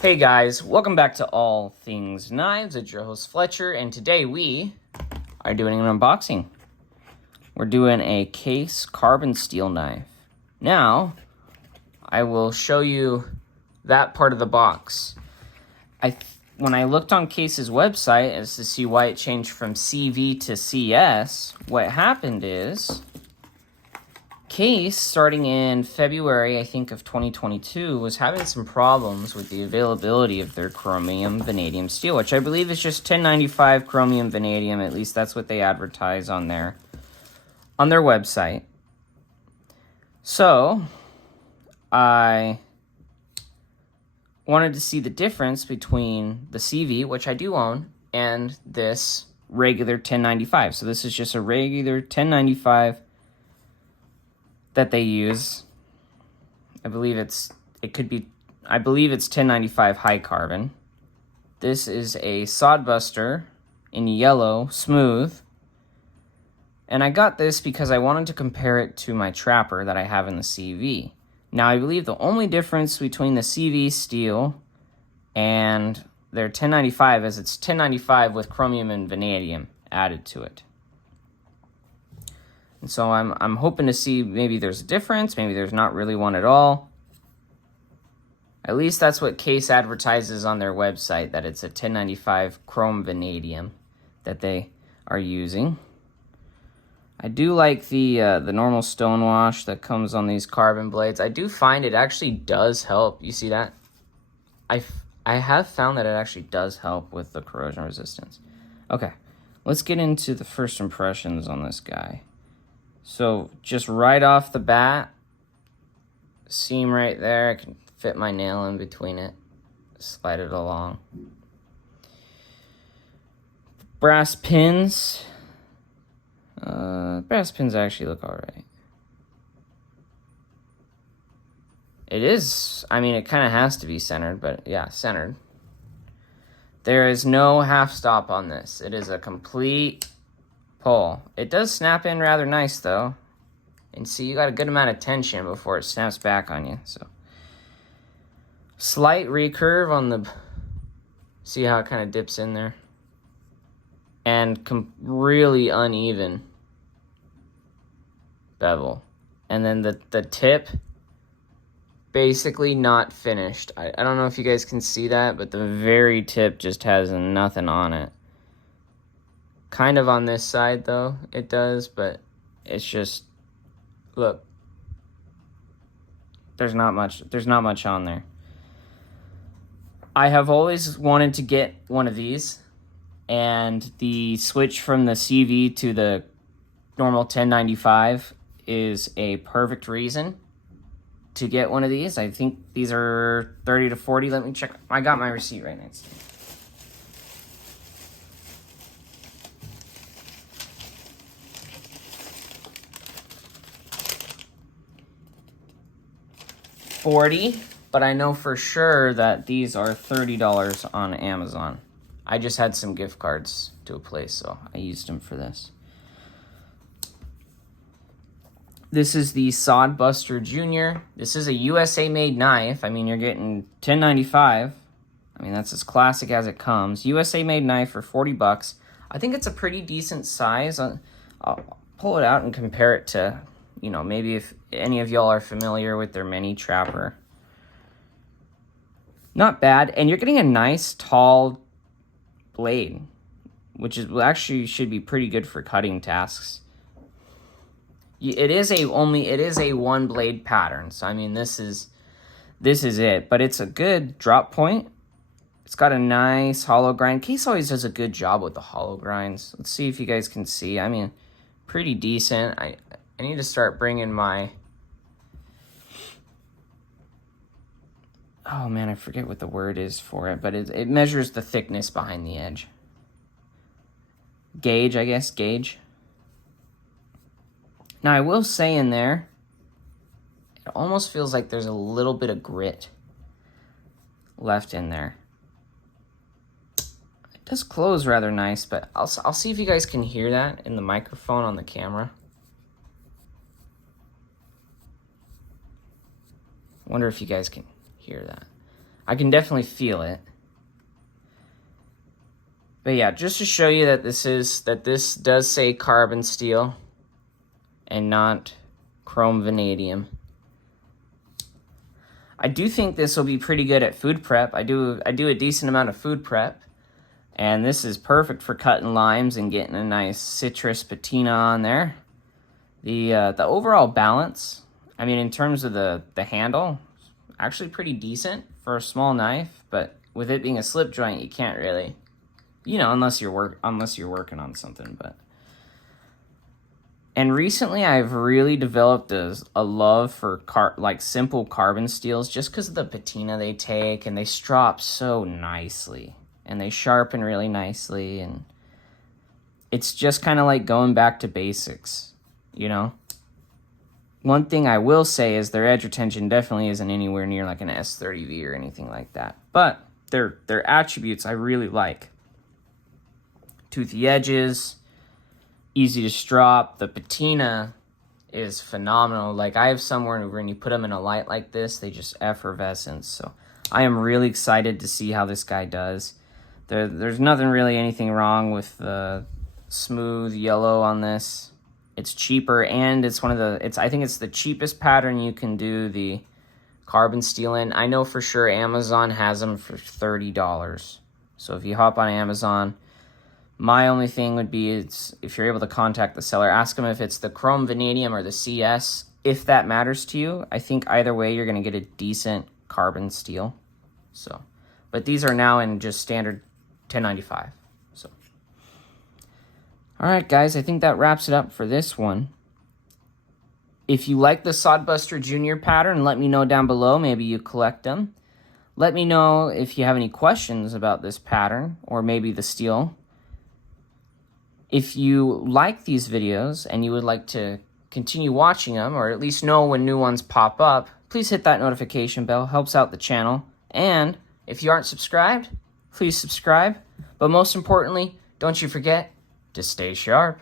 Hey guys, welcome back to All Things Knives. It's your host Fletcher, and today we are doing an unboxing. We're doing a Case carbon steel knife. Now, I will show you that part of the box. When I looked on Case's website as to see why it changed from CV to CS, what happened is Case, starting in February, I think, of 2022, was having some problems with the availability of their chromium vanadium steel, which I believe is just 1095 chromium vanadium. At least that's what they advertise on their website. So, I wanted to see the difference between the CV, which I do own, and this regular 1095. So this is just a regular 1095 that they use. I believe it's 1095 high carbon. This is a Sodbuster in yellow, smooth. And I got this because I wanted to compare it to my trapper that I have in the CV. Now, I believe the only difference between the CV steel and their 1095 is it's 1095 with chromium and vanadium added to it. And so I'm hoping to see maybe there's a difference, maybe there's not really one at all. At least that's what Case advertises on their website, that it's a 1095 chrome vanadium that they are using. I do like the normal stonewash that comes on these carbon blades. I do find it actually does help. You see that? I have found that it actually does help with the corrosion resistance. Okay, let's get into the first impressions on this guy. So just right off the bat, seam right there, I can fit my nail in between it, slide it along. Brass pins. Brass pins actually look all right. It is, I mean, it kind of has to be centered, but yeah, centered. There is no half stop on this. It is a complete pull. It does snap in rather nice though. And see, you got a good amount of tension before it snaps back on you. So slight recurve on the, see how it kind of dips in there? And really uneven bevel. And then the tip, basically not finished. I don't know if you guys can see that, but the very tip just has nothing on it. Kind of on this side though, it does, but it's just, look, there's not much on there. I have always wanted to get one of these, and the switch from the CV to the normal 1095 is a perfect reason to get one of these. I think these are 30 to 40. Let me check. I got my receipt right next to me. $40, but I know for sure that these are $30 on Amazon. I just had some gift cards to a place, so I used them for this. This is the Sodbuster Junior. This is a USA-made knife. I mean, you're getting $10.95. I mean, that's as classic as it comes. USA-made knife for $40. I think it's a pretty decent size. I'll pull it out and compare it to, you know, maybe if any of y'all are familiar with their mini trapper. Not bad, and you're getting a nice tall blade, which is actually should be pretty good for cutting tasks. It is a one blade pattern, so I mean this is it, but it's a good drop point. It's got a nice hollow grind. Case always does a good job with the hollow grinds. Let's see if you guys can see. I mean, pretty decent. I need to start bringing my, oh man, I forget what the word is for it, but it measures the thickness behind the edge. Gauge, I guess, gauge. Now I will say in there, it almost feels like there's a little bit of grit left in there. It does close rather nice, but I'll see if you guys can hear that in the microphone on the camera. Wonder if you guys can hear that. I can definitely feel it. But yeah, just to show you that this does say carbon steel and not chrome vanadium. I do think this will be pretty good at food prep. I do a decent amount of food prep, and this is perfect for cutting limes and getting a nice citrus patina on there. The overall balance, I mean, in terms of the handle, actually pretty decent for a small knife, but with it being a slip joint, you can't really, you know, unless you're working on something. But and recently I've really developed a love for simple carbon steels, just because of the patina they take, and they strop so nicely and they sharpen really nicely, and it's just kind of like going back to basics, you know. One thing I will say is their edge retention definitely isn't anywhere near like an S30V or anything like that. But their attributes I really like. Toothy edges, easy to strop. The patina is phenomenal. Like, I have some where when you put them in a light like this, they just effervescence. So I am really excited to see how this guy does. There's nothing really anything wrong with the smooth yellow on this. It's cheaper, and it's I think it's the cheapest pattern you can do the carbon steel in. I know for sure Amazon has them for $30. So if you hop on Amazon, my only thing would be, if you're able to contact the seller, ask them if it's the chrome vanadium or the CS, if that matters to you. I think either way you're going to get a decent carbon steel. So, but these are now in just standard 1095. So, all right, guys, I think that wraps it up for this one. If you like the Sodbuster Junior pattern, let me know down below. Maybe you collect them. Let me know if you have any questions about this pattern or maybe the steel. If you like these videos and you would like to continue watching them, or at least know when new ones pop up, please hit that notification bell. Helps out the channel. And if you aren't subscribed, please subscribe. But most importantly, don't you forget to stay sharp.